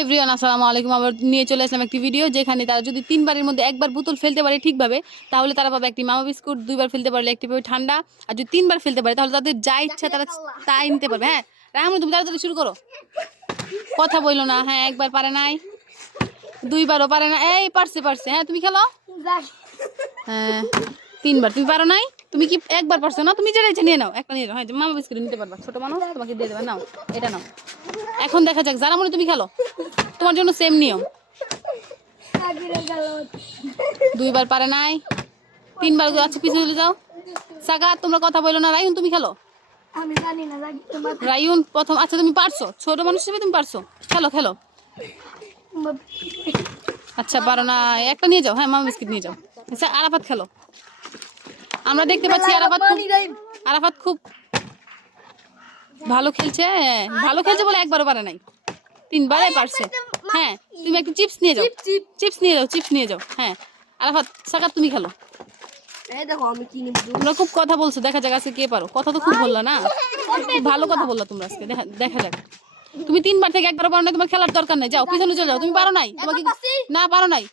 Everyone আসসালামু আলাইকুম। আবার নিয়ে চলে আসলাম একটি ভিডিও যেখানে তারা যদি 3 বারের মধ্যে একবার বোতল ফেলতে পারে ঠিকভাবে, তাহলে তারা পাবে একটি মামা বিস্কুট। 2 বার ফেলতে পারলে একটি পাবে ঠান্ডা। আর যদি 3 বার ফেলতে পারে তাহলে তাদের যা ইচ্ছা তারা তাই নিতে পারবে। হ্যাঁ রাহমুল, তুমি তাড়াতাড়ি শুরু করো, কথা বইলো না। হ্যাঁ একবার পারে নাই, 2 বারও পারে না, এই পারছে পারছে। হ্যাঁ তুমি খেলো। হ্যাঁ 3 বার তুমি পারো নাই, তুমি কি একবার পারছো না? তুমি যেটা ইচ্ছা নিয়ে নাও, একটা নিয়ে নাও। হ্যাঁ মামা বিস্কুট নিতে পারবা, ছোট মানুষ তোমাকে দিয়ে দেবে। নাও এটা নাও। এখন দেখা যাক যারা মনে তুমি খেলো, তোমার জন্য সেম নিয়ম। 2 বার পারে নাই, 3 বার। আচ্ছা পিছনে চলে যাও। সাগা তোমরা কথা বলো না। রায়ুন তুমি খেলো। আমি জানি না রায়ুন প্রথম। আচ্ছা তুমি পারছো, ছোট মানুষ হিসেবে তুমি পারছো, খেলো খেলো। আচ্ছা পারো না, একটা নিয়ে যাও। হ্যাঁ মামা বিস্কিট নিয়ে যাও। আচ্ছা আরাফাত খেলো। আমরা দেখতে পাচ্ছি আরাফাত খুব ভালো খেলছে। ভালো খেলছে বলে একবারও পারে নাই, 3 বারে পারছে। হ্যাঁ তুমি একটু চিপস নিয়ে যাও, চিপস নিয়ে যাও, চিপস নিয়ে যাও। হ্যাঁ আরাফাত সাকাত তুমি খেলো। তোমরা খুব কথা বলছো, দেখা যাক আজকে কে পারো। কথা তো খুব বললা না, খুব ভালো কথা বললা তোমরা আজকে। দেখা যাক। তুমি 3 বার থেকে একবার পারো নাই, তোমার খেলার দরকার নাই। যাও পিছনে চলে যাও। তুমি পারো নাই, তোমাকে না পারো নাই।